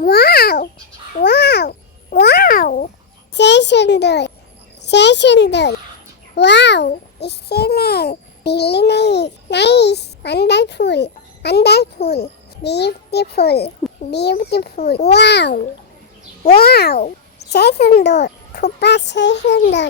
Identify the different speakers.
Speaker 1: wow wow wow সেই সুন্দর সেই সুন্দর wow excellent really nice nice wonderful wonderful beautiful beautiful wow wow সেই সুন্দর ফুপা সেই সুন্দর